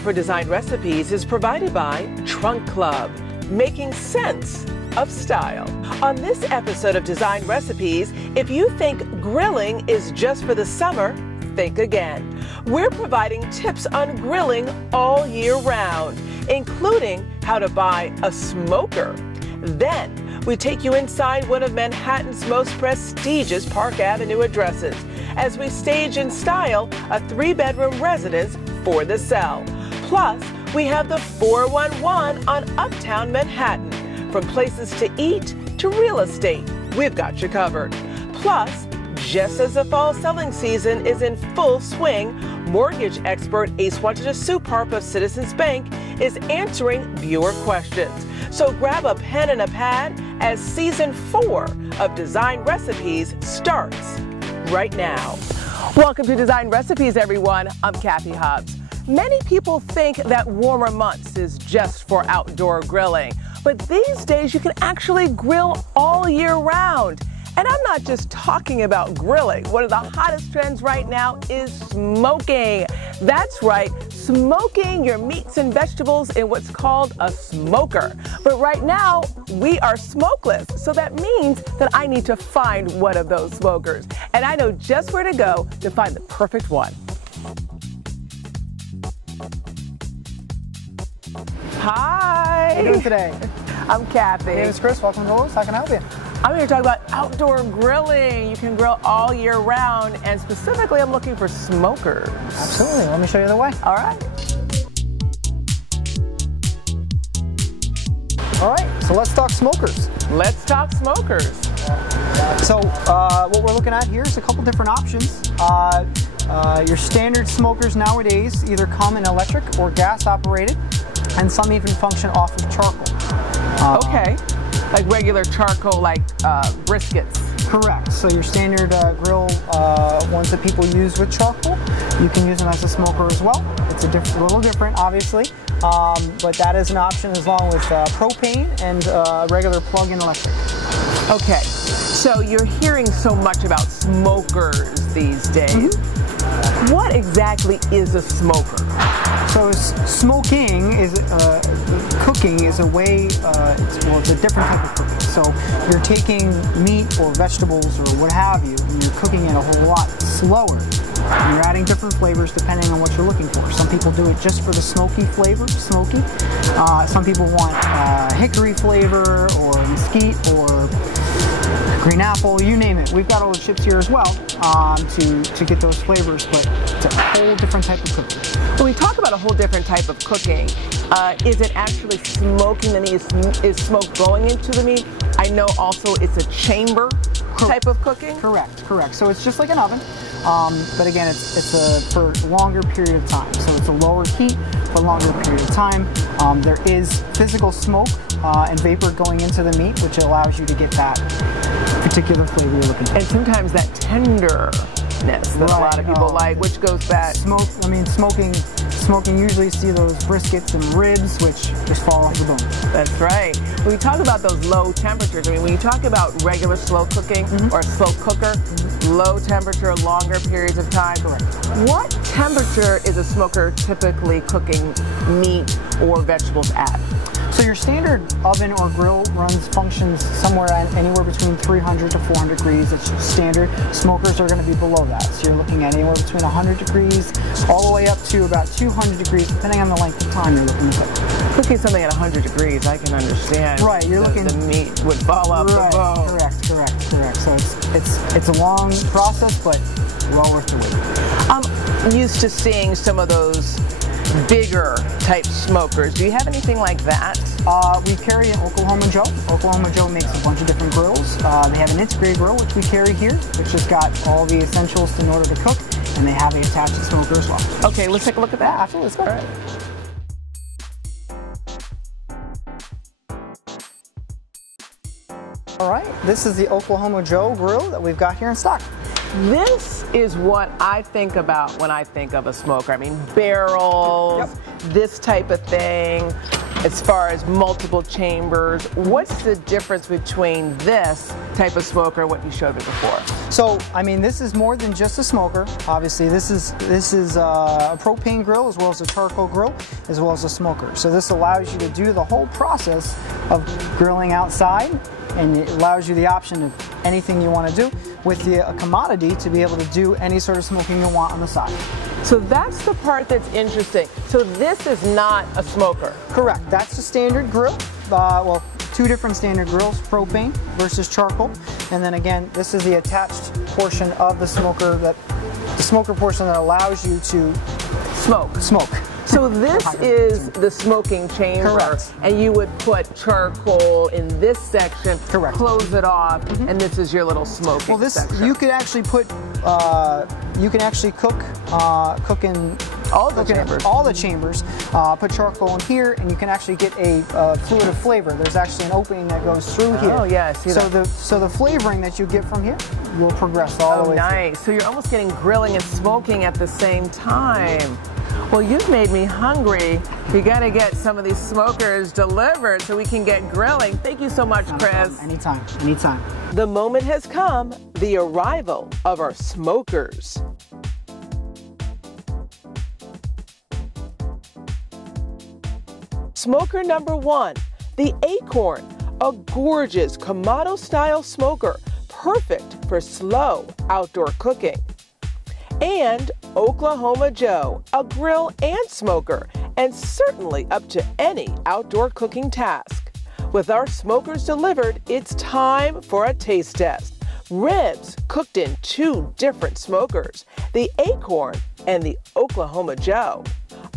for Design Recipes is provided by Trunk Club, making sense of style. On this episode of Design Recipes, if you think grilling is just for the summer, think again. We're providing tips on grilling all year round, including how to buy a smoker. Then, we take you inside one of Manhattan's most prestigious Park Avenue addresses as we stage and style a 3-bedroom residence for the sell. Plus, we have the 411 on Uptown Manhattan. From places to eat to real estate, we've got you covered. Plus, just as the fall selling season is in full swing, mortgage expert Ace Watansuparp of Citizens Bank is answering viewer questions. So grab a pen and a pad as season 4 of Design Recipes starts right now. Welcome to Design Recipes, everyone. I'm Cathy Hobbs. Many people think that warmer months is just for outdoor grilling, but these days you can actually grill all year round. And I'm not just talking about grilling. One of the hottest trends right now is smoking. That's right, smoking your meats and vegetables in what's called a smoker. But right now, we are smokeless. So that means that I need to find one of those smokers. And I know just where to go to find the perfect one. Hi. How are you doing today? I'm Cathy. My name is Chris. Welcome to Lowe's. How can I help you? I'm here to talk about outdoor grilling. You can grill all year round, and specifically I'm looking for smokers. Absolutely. Let me show you the way. All right. All right, so let's talk smokers. Let's talk smokers. So what we're looking at here is a couple different options. Your standard smokers nowadays either come in electric or gas operated, and some even function off of charcoal. Okay. Like regular charcoal, like briskets. Correct. So your standard grill ones that people use with charcoal, you can use them as a smoker as well. It's a little different, obviously, but that is an option as long with propane and regular plug-in electric. Okay. So you're hearing so much about smokers these days. Mm-hmm. What exactly is a smoker? So smoking is cooking is a way. It's a different type of cooking. So you're taking meat or vegetables or what have you, and you're cooking it a whole lot slower. And you're adding different flavors depending on what you're looking for. Some people do it just for the smoky flavor, smoky. Some people want hickory flavor or mesquite or green apple, you name it. We've got all the chips here as well to get those flavors, but it's a whole different type of cooking. When we talk about a whole different type of cooking, is it actually smoking the meat? Is smoke going into the meat? I know also it's a chamber type of cooking? Correct. So it's just like an oven, but again, it's for a longer period of time. So it's a lower heat for a longer period of time. There is physical smoke and vapor going into the meat, which allows you to get that particular flavor you're looking for. And sometimes that tenderness that a lot of people like, which goes back. Smoking usually see those briskets and ribs, which just fall off the bone. That's right. When you talk about those low temperatures, I mean, when you talk about regular slow cooking or slow cooker, low temperature, longer periods of time. Correct. What temperature is a smoker typically cooking meat or vegetables at? So your standard oven or grill functions somewhere at anywhere between 300 to 400 degrees. It's standard. Smokers are going to be below that. So you're looking at anywhere between 100 degrees all the way up to about 200 degrees, depending on the length of time you're looking to cook. Cooking something at 100 degrees, I can understand. Right, you're looking. The meat would fall off the bone. Correct. So it's a long process, but well worth the wait. I'm used to seeing some of those bigger type smokers. Do you have anything like that? We carry an Oklahoma Joe. Oklahoma Joe makes a bunch of different grills. They have an integrated grill, which we carry here, which has got all the essentials in order to cook, and they have an attached smoker as well. Okay, let's take a look at that. Yeah, absolutely. Let's go. All right. All right, this is the Oklahoma Joe grill that we've got here in stock. This is what I think about when I think of a smoker. I mean, barrels, this type of thing, as far as multiple chambers. What's the difference between this type of smoker and what you showed me before? So, I mean, this is more than just a smoker. Obviously, this is a propane grill as well as a charcoal grill as well as a smoker. So this allows you to do the whole process of grilling outside, and it allows you the option of anything you want to do with a commodity to be able to do any sort of smoking you want on the side. So that's the part that's interesting. So this is not a smoker. Correct. That's the standard grill. Well, two different standard grills, propane versus charcoal. And then again, this is the attached portion of the smoker, the smoker portion that allows you to smoke. So this is the smoking chamber. Correct. And you would put charcoal in this section, correct, close it off, and this is your little smoking section. You could actually put, you can actually cook in all the chambers. Put charcoal in here, and you can actually get a fluid of flavor. There's actually an opening that goes through here. Oh yeah, I see that. So the flavoring that you get from here will progress all the way nice. through. So you're almost getting grilling and smoking at the same time. Well, you've made me hungry. We got to get some of these smokers delivered so we can get grilling. Thank you so much, Chris. Anytime, anytime. The moment has come, the arrival of our smokers. Smoker number 1, the Acorn, a gorgeous Kamado-style smoker, perfect for slow outdoor cooking. And Oklahoma Joe, a grill and smoker, and certainly up to any outdoor cooking task. With our smokers delivered, it's time for a taste test. Ribs cooked in 2 different smokers, the Acorn and the Oklahoma Joe.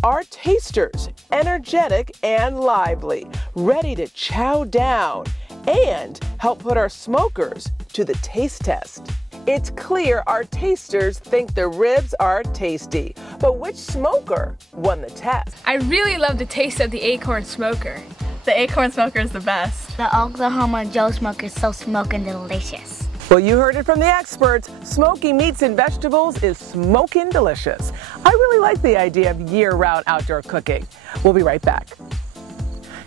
Our tasters, energetic and lively, ready to chow down and help put our smokers to the taste test. It's clear our tasters think the ribs are tasty, but which smoker won the test? I really love the taste of the Acorn smoker. The Acorn smoker is the best. The Oklahoma Joe smoker is so smoking delicious. Well, you heard it from the experts. Smoky meats and vegetables is smoking delicious. I really like the idea of year-round outdoor cooking. We'll be right back.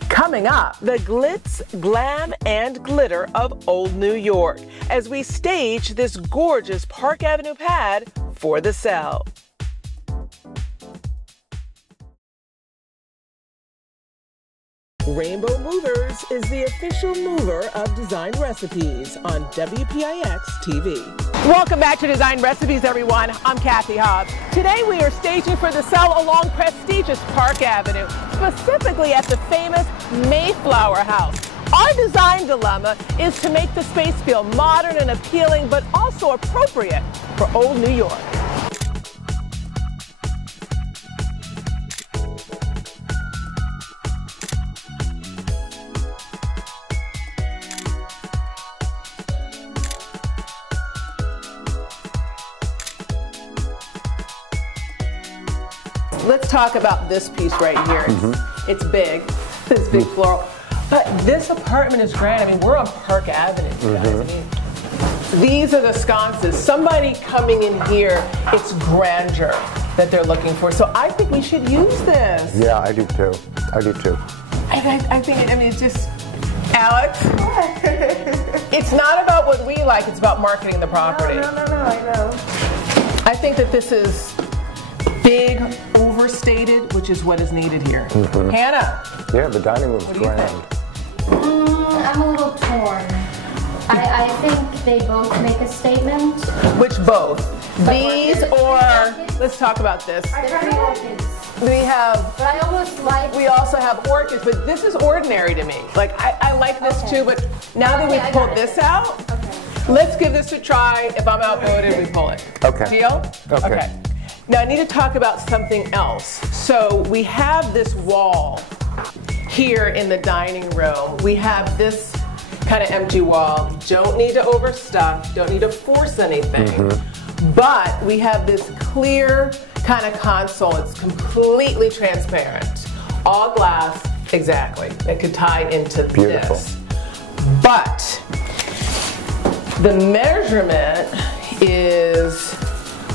Coming up, the glitz, glam, and glitter of Old New York as we stage this gorgeous Park Avenue pad for the sale. Rainbow Movers is the official mover of Design Recipes on WPIX TV. Welcome back to Design Recipes, everyone. I'm Cathy Hobbs. Today we are staging for the sale along prestigious Park Avenue, specifically at the famous Mayflower house. Our design dilemma is to make the space feel modern and appealing, but also appropriate for Old New York. Let's talk about this piece right here. It's big, this big floral. But this apartment is grand. I mean, we're on Park Avenue, you guys. I mean, these are the sconces. Somebody coming in here, it's grandeur that they're looking for. So I think we should use this. Yeah, I do too. I do too. I think, I mean, it's just, Alex, it's not about what we like, it's about marketing the property. No, I know. I think that this is big, overstated, which is what is needed here. Hannah. Yeah, the dining room's grand. I'm a little torn. I think they both make a statement. Which both? These or, let's talk about this. We have, But I almost like. we also have orchids, but this is ordinary to me. Like, I like this too, but now that we've pulled this out, let's give this a try. If I'm outvoted, we pull it. Okay. Deal? Okay. Now I need to talk about something else. So we have this wall here in the dining room. We have this kind of empty wall. Don't need to overstuff, don't need to force anything. But we have this clear kind of console. It's completely transparent. All glass, exactly. It could tie into this. But the measurement is,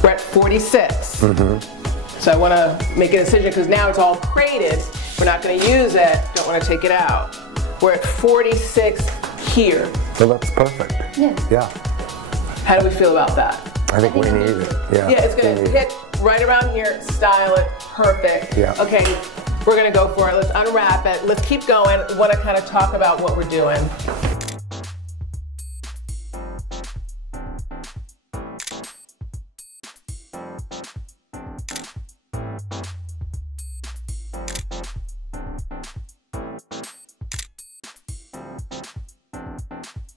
we're at 46. So I want to make a decision because now it's all crated. We're not going to use it. Don't want to take it out. We're at 46 here. Well, that's perfect. Yeah. Yeah. How do we feel about that? I think we need it. Yeah. Yeah, it's gonna hit right around here, style it, perfect. Yeah. Okay, we're gonna go for it. Let's unwrap it. Let's keep going. I wanna kind of talk about what we're doing.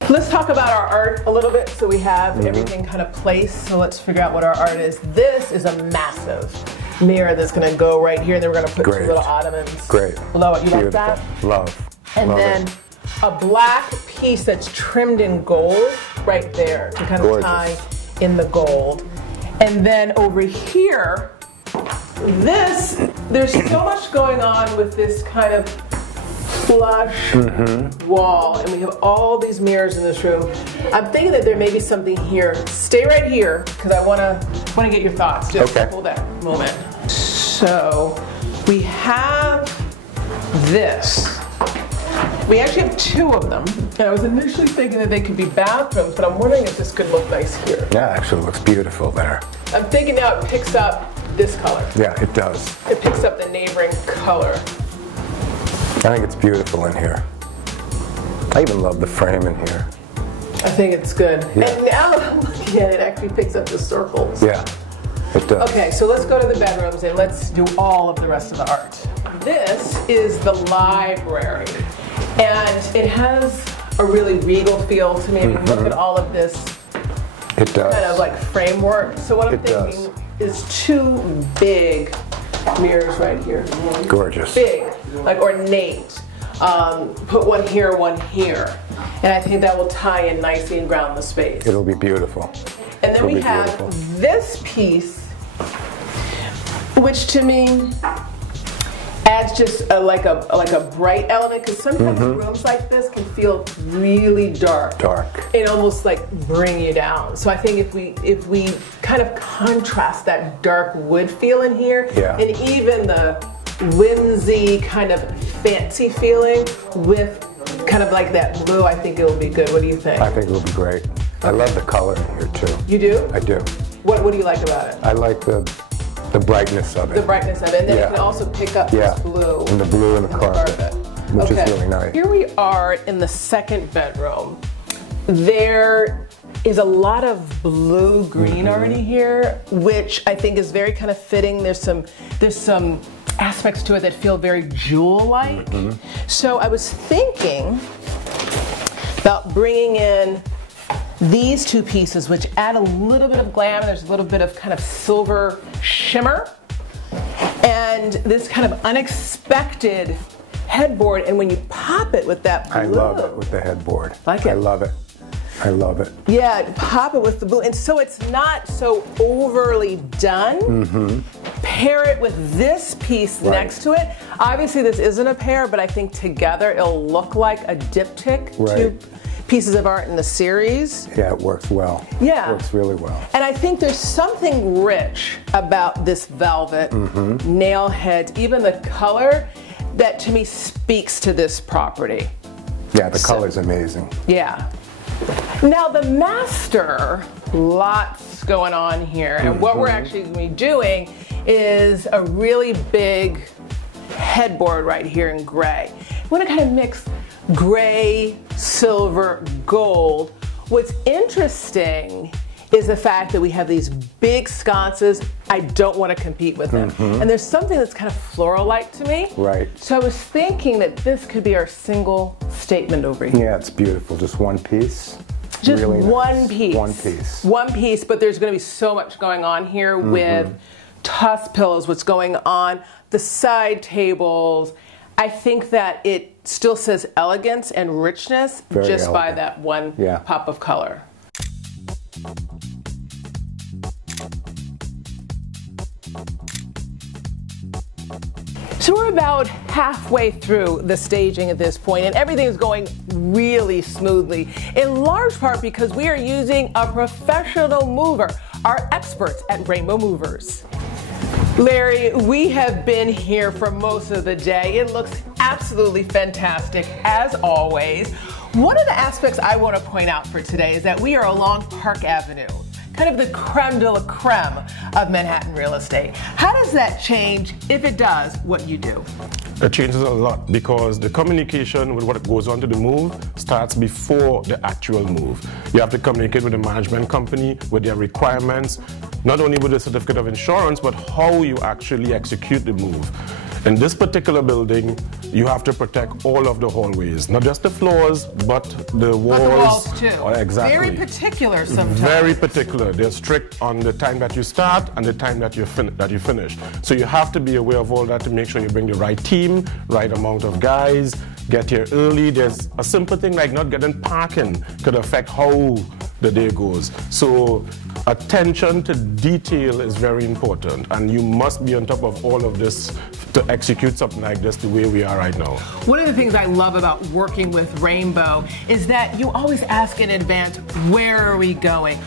Let's talk about our art a little bit so we have everything kind of placed. So let's figure out what our art is. This is a massive mirror that's going to go right here. And then we're going to put two little ottomans below it. You like that? Love. And Love then a black piece that's trimmed in gold right there to kind of tie in the gold. And then over here, there's so much going on with this kind of flush wall, and we have all these mirrors in this room. I'm thinking that there may be something here. Stay right here because I want to get your thoughts. Just hold that moment. So we have this. We actually have two of them. And I was initially thinking that they could be bathrooms, but I'm wondering if this could look nice here. Yeah, actually looks beautiful there. I'm thinking now it picks up this color. Yeah, it does. It picks up the neighboring color. I think it's beautiful in here. I even love the frame in here. I think it's good. Yeah. And now that I'm looking at it, it actually picks up the circles. Yeah, it does. Okay, so let's go to the bedrooms and let's do all of the rest of the art. This is the library, and it has a really regal feel to me. I mean, look at all of this It does. kind of like framework. So what I'm thinking is two big mirrors right here. Gorgeous. Big, like ornate. Put one here, one here. And I think that will tie in nicely and ground the space. It'll be beautiful. And then we have this piece, which to me adds just like a bright element, because sometimes rooms like this can feel really dark. It almost like bring you down. So I think if we kind of contrast that dark wood feel in here, and even the whimsy kind of fancy feeling with kind of like that blue, I think it will be good. What do you think? I think it will be great. I love the color in here too. You do? I do. What do you like about it? I like the brightness of it. The brightness of it. And then you can also pick up this blue. And the blue and the carpet. Which is really nice. Here we are in the second bedroom. There is a lot of blue-green already here, which I think is very kind of fitting. There's some aspects to it that feel very jewel-like. So I was thinking about bringing in these two pieces, which add a little bit of glam. There's a little bit of kind of silver shimmer, and this kind of unexpected headboard. And when you pop it with that blue, I love it with the headboard. Like it? I love it. I love it. Yeah, pop it with the blue, and so it's not so overly done. Pair it with this piece next to it. Obviously, this isn't a pair, but I think together it'll look like a diptych. Two pieces of art in the series. Yeah, it works well. Yeah. It works really well. And I think there's something rich about this velvet, nail heads, even the color, that to me speaks to this property. Yeah, the color's amazing. Yeah. Now the master, lots going on here. And what we're actually going to be doing is a really big headboard right here in gray. I want to kind of mix gray, silver, gold. What's interesting is the fact that we have these big sconces. I don't want to compete with them. And there's something that's kind of floral-like to me. Right. So I was thinking that this could be our single statement over here. Yeah, it's beautiful. Just one piece. Just really one nice. piece. One piece. One piece, but there's going to be so much going on here with toss pillows, what's going on, the side tables. I think that it still says elegance and richness just by that one pop of color. So we're about halfway through the staging at this point, and everything is going really smoothly, in large part because we are using a professional mover, our experts at Rainbow Movers. Larry, we have been here for most of the day. It looks absolutely fantastic, as always. One of the aspects I want to point out for today is that we are along Park Avenue, kind of the creme de la creme of Manhattan real estate. How does that change, if it does, what you do? It changes a lot because the communication with what goes on to the move starts before the actual move. You have to communicate with the management company, with their requirements, not only with the certificate of insurance, but how you actually execute the move. In this particular building, you have to protect all of the hallways, not just the floors, but the walls. But the walls too. Exactly. Very particular sometimes. Very particular. They're strict on the time that you start and the time that you finish. So you have to be aware of all that to make sure you bring the right team, right amount of guys, get here early. There's a simple thing like not getting parking could affect how the day goes. So attention to detail is very important, and you must be on top of all of this to execute something like this the way we are right now. One of the things I love about working with Rainbow is that you always ask in advance, where are we going?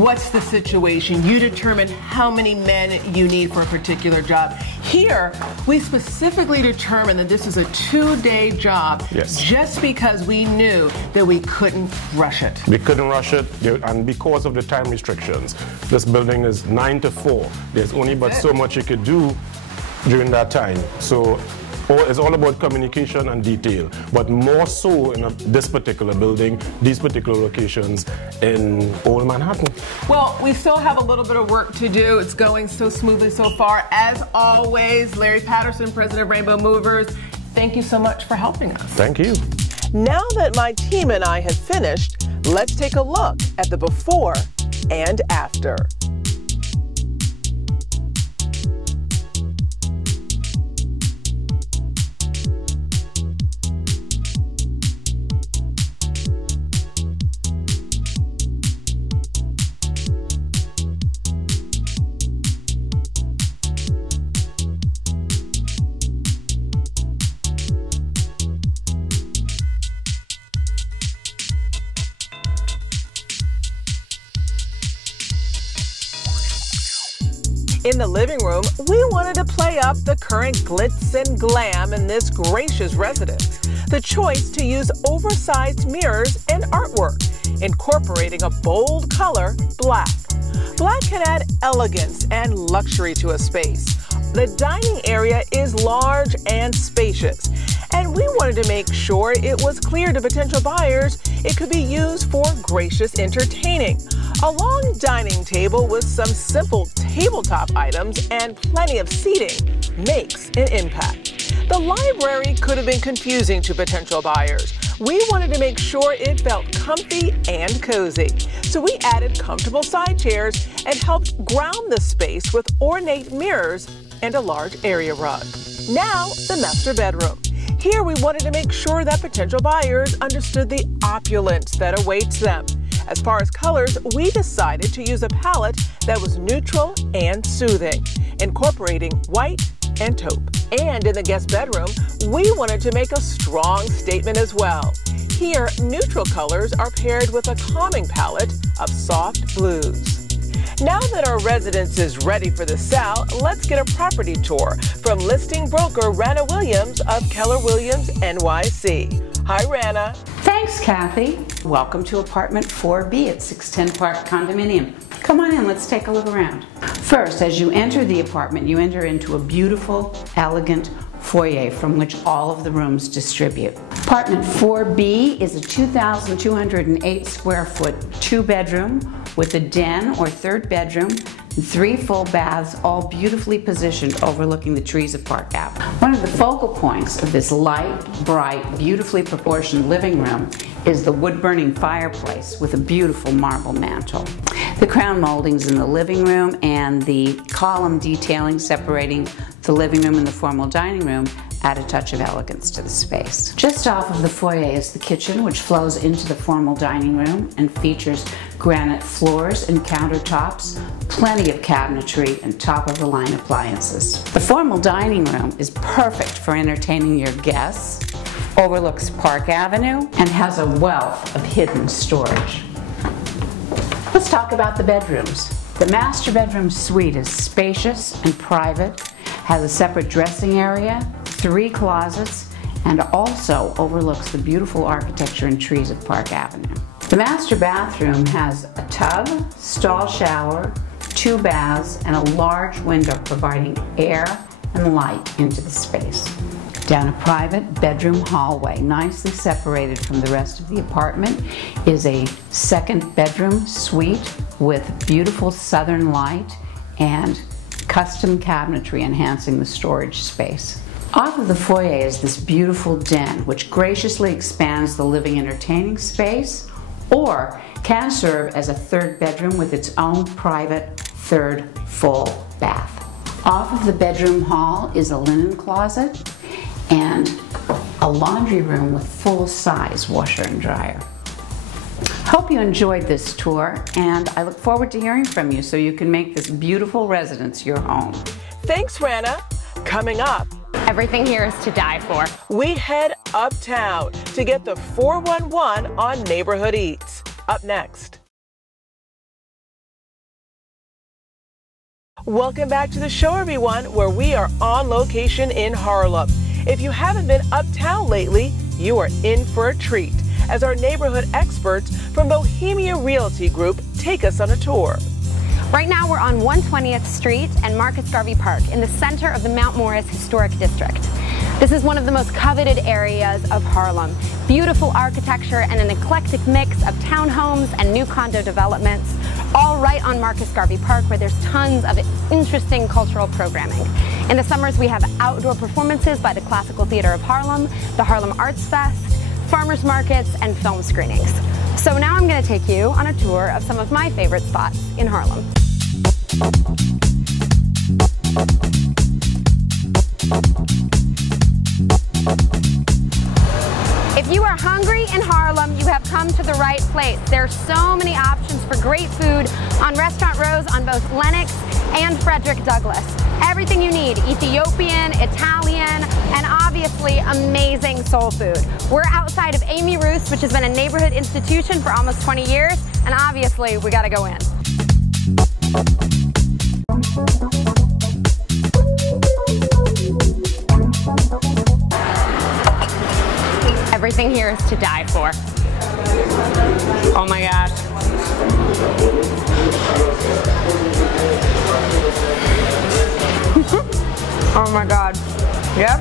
What's the situation? You determine how many men you need for a particular job. Here, we specifically determined that this is a 2-day job. Yes. Just because we knew that we couldn't rush it. We couldn't rush it, and because of the time restrictions. This building is 9 to 4. There's only but so much you could do during that time. So it's all about communication and detail, but more so in this particular building, these particular locations in Old Manhattan. Well, we still have a little bit of work to do. It's going so smoothly so far. As always, Larry Patterson, President of Rainbow Movers, thank you so much for helping us. Thank you. Now that my team and I have finished, let's take a look at the before and after. In the living room, we wanted to play up the current glitz and glam in this gracious residence. The choice to use oversized mirrors and artwork, incorporating a bold color, black. Black can add elegance and luxury to a space. The dining area is large and spacious, and we wanted to make sure it was clear to potential buyers it could be used for gracious entertaining. A long dining table with some simple tabletop items and plenty of seating makes an impact. The library could have been confusing to potential buyers. We wanted to make sure it felt comfy and cozy, so we added comfortable side chairs and helped ground the space with ornate mirrors and a large area rug. Now, the master bedroom. Here we wanted to make sure that potential buyers understood the opulence that awaits them. As far as colors, we decided to use a palette that was neutral and soothing, incorporating white and taupe. And in the guest bedroom, we wanted to make a strong statement as well. Here, neutral colors are paired with a calming palette of soft blues. Now that our residence is ready for the sale, let's get a property tour from listing broker Rana Williams of Keller Williams NYC. Hi, Rana. Thanks, Kathy. Welcome to apartment 4B at 610 Park Condominium. Come on in, let's take a look around. First, as you enter the apartment, you enter into a beautiful, elegant foyer from which all of the rooms distribute. Apartment 4B is a 2,208 square foot 2-bedroom with a den or 3rd bedroom and 3 full baths, all beautifully positioned overlooking the trees of Park Avenue. One of the focal points of this light, bright, beautifully proportioned living room is the wood-burning fireplace with a beautiful marble mantel. The crown moldings in the living room and the column detailing separating the living room and the formal dining room add a touch of elegance to the space. Just off of the foyer is the kitchen, which flows into the formal dining room and features granite floors and countertops, plenty of cabinetry, and top-of-the-line appliances. The formal dining room is perfect for entertaining your guests, overlooks Park Avenue, and has a wealth of hidden storage. Let's talk about the bedrooms. The master bedroom suite is spacious and private, has a separate dressing area, 3 closets, and also overlooks the beautiful architecture and trees of Park Avenue. The master bathroom has a tub, stall shower, 2 baths, and a large window providing air and light into the space. Down a private bedroom hallway, nicely separated from the rest of the apartment, is a 2nd bedroom suite with beautiful southern light and custom cabinetry enhancing the storage space. Off of the foyer is this beautiful den, which graciously expands the living entertaining space, or can serve as a 3rd bedroom with its own private 3rd full bath. Off of the bedroom hall is a linen closet and a laundry room with full-size washer and dryer. Hope you enjoyed this tour, and I look forward to hearing from you so you can make this beautiful residence your home. Thanks, Rana. Coming up, everything here is to die for. We head uptown to get the 411 on Neighborhood Eats. Up next. Welcome back to the show, everyone, where we are on location in Harlem. If you haven't been uptown lately, you are in for a treat as our neighborhood experts from Bohemia Realty Group take us on a tour. Right now we're on 120th Street and Marcus Garvey Park in the center of the Mount Morris Historic District. This is one of the most coveted areas of Harlem. Beautiful architecture and an eclectic mix of townhomes and new condo developments, all right on Marcus Garvey Park, where there's tons of interesting cultural programming. In the summers we have outdoor performances by the Classical Theater of Harlem, the Harlem Arts Fest, farmers markets, and film screenings. So now I'm going to take you on a tour of some of my favorite spots in Harlem. If you are hungry in Harlem, you have come to the right place. There are so many options for great food on Restaurant Rose on both Lenox and Frederick Douglass. Everything you need, Ethiopian, Italian, and obviously amazing soul food. We're outside of Amy Ruth's, which has been a neighborhood institution for almost 20 years, and obviously we gotta go in. Everything here is to die for. Oh my gosh. Oh my God. Yep.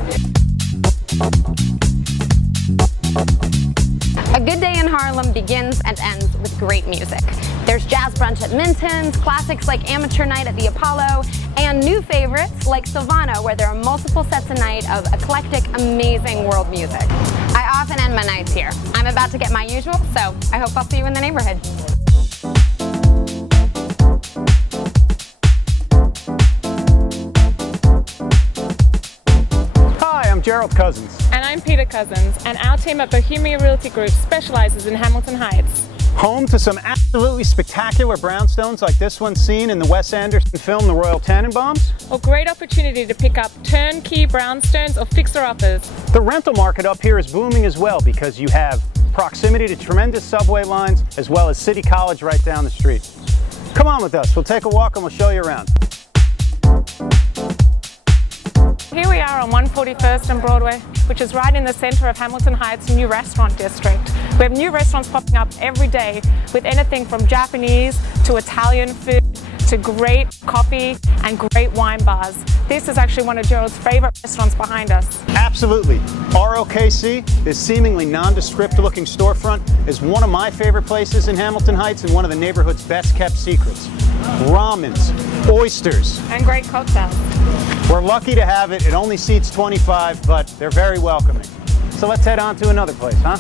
A good day in Harlem begins and ends with great music. There's jazz brunch at Minton's, classics like Amateur Night at the Apollo, and new favorites like Silvano, where there are multiple sets a night of eclectic, amazing world music. I often end my nights here. I'm about to get my usual, so I hope I'll see you in the neighborhood. Hi, I'm Gerald Cousins. And I'm Peter Cousins, and our team at Bohemia Realty Group specializes in Hamilton Heights. Home to some absolutely spectacular brownstones like this one seen in the Wes Anderson film The Royal Tenenbaums. A great opportunity to pick up turnkey brownstones or fixer-uppers. The rental market up here is booming as well because you have proximity to tremendous subway lines as well as City College right down the street. Come on with us, we'll take a walk and we'll show you around. Here we are on 141st and Broadway, which is right in the center of Hamilton Heights' new restaurant district. We have new restaurants popping up every day with anything from Japanese to Italian food to great coffee and great wine bars. This is actually one of Gerald's favorite restaurants behind us. Absolutely. ROKC, this seemingly nondescript looking storefront, is one of my favorite places in Hamilton Heights and one of the neighborhood's best kept secrets. Ramens, oysters. And great cocktails. We're lucky to have it. It only seats 25, but they're very welcoming. So let's head on to another place, huh?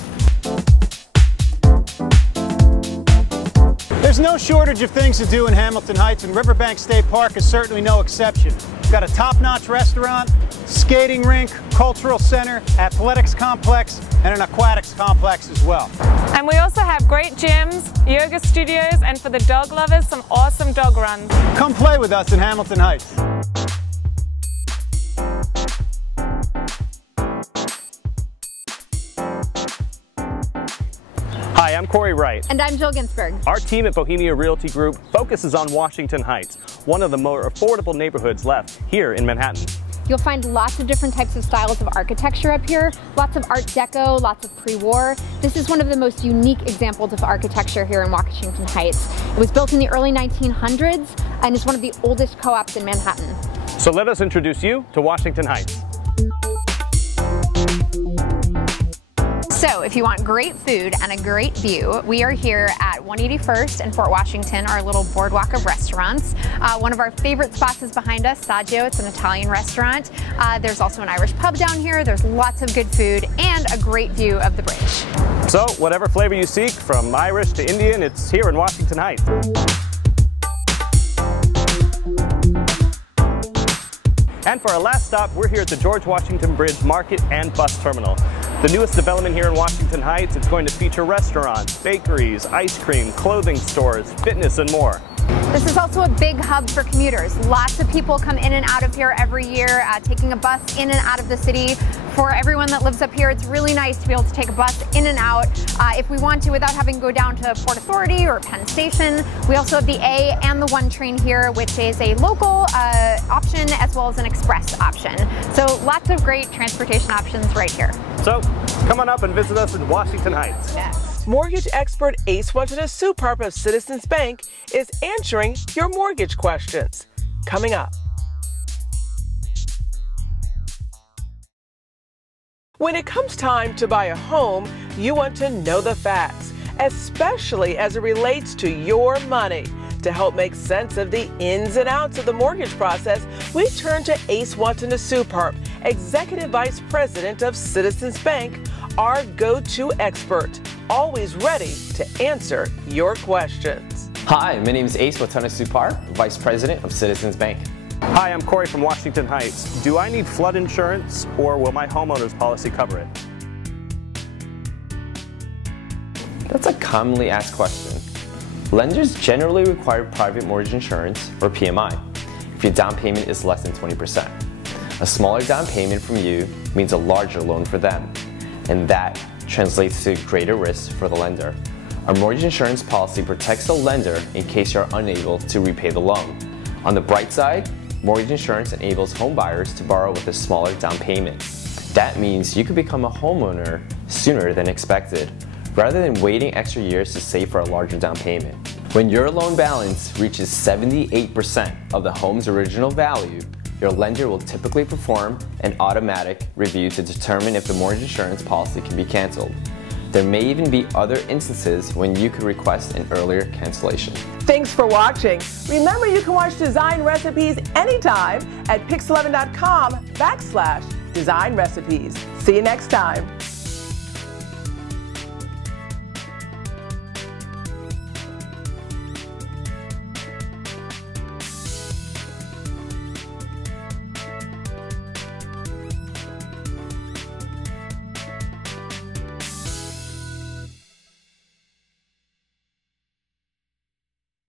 There's no shortage of things to do in Hamilton Heights, and Riverbank State Park is certainly no exception. We've got a top-notch restaurant, skating rink, cultural center, athletics complex, and an aquatics complex as well. And we also have great gyms, yoga studios, and for the dog lovers, some awesome dog runs. Come play with us in Hamilton Heights. Hi, I'm Corey Wright. And I'm Jill Ginsberg. Our team at Bohemia Realty Group focuses on Washington Heights, one of the more affordable neighborhoods left here in Manhattan. You'll find lots of different types of styles of architecture up here, lots of Art Deco, lots of pre-war. This is one of the most unique examples of architecture here in Washington Heights. It was built in the early 1900s and is one of the oldest co-ops in Manhattan. So let us introduce you to Washington Heights. So if you want great food and a great view, we are here at 181st and Fort Washington, our little boardwalk of restaurants. One of our favorite spots is behind us, Saggio. It's an Italian restaurant. There's also an Irish pub down here. There's lots of good food and a great view of the bridge. So whatever flavor you seek, from Irish to Indian, it's here in Washington Heights. And for our last stop, we're here at the George Washington Bridge Market and Bus Terminal. The newest development here in Washington Heights, it's going to feature restaurants, bakeries, ice cream, clothing stores, fitness, and more. This is also a big hub for commuters. Lots of people come in and out of here every year, taking a bus in and out of the city. For everyone that lives up here, it's really nice to be able to take a bus in and out if we want to without having to go down to Port Authority or Penn Station. We also have the A and the 1 train here, which is a local option as well as an express option. So lots of great transportation options right here. So come on up and visit us in Washington Heights. Yes. Mortgage expert Ace Watansuparp of Citizens Bank is answering your mortgage questions. Coming up. When it comes time to buy a home, you want to know the facts, especially as it relates to your money. To help make sense of the ins and outs of the mortgage process, we turn to Ace Watansuparp, Executive Vice President of Citizens Bank, our go-to expert, always ready to answer your questions. Hi, my name is Ace Watansuparp, Vice President of Citizens Bank. Hi, I'm Corey from Washington Heights. Do I need flood insurance, or will my homeowner's policy cover it? That's a commonly asked question. Lenders generally require private mortgage insurance, or PMI, if your down payment is less than 20%. A smaller down payment from you means a larger loan for them, and that translates to greater risk for the lender. Our mortgage insurance policy protects the lender in case you're unable to repay the loan. On the bright side, mortgage insurance enables home buyers to borrow with a smaller down payment. That means you could become a homeowner sooner than expected, rather than waiting extra years to save for a larger down payment. When your loan balance reaches 78% of the home's original value, your lender will typically perform an automatic review to determine if the mortgage insurance policy can be canceled. There may even be other instances when you could request an earlier cancellation. Thanks for watching. Remember, you can watch Design Recipes anytime at PIX11.com/Design Recipes. See you next time.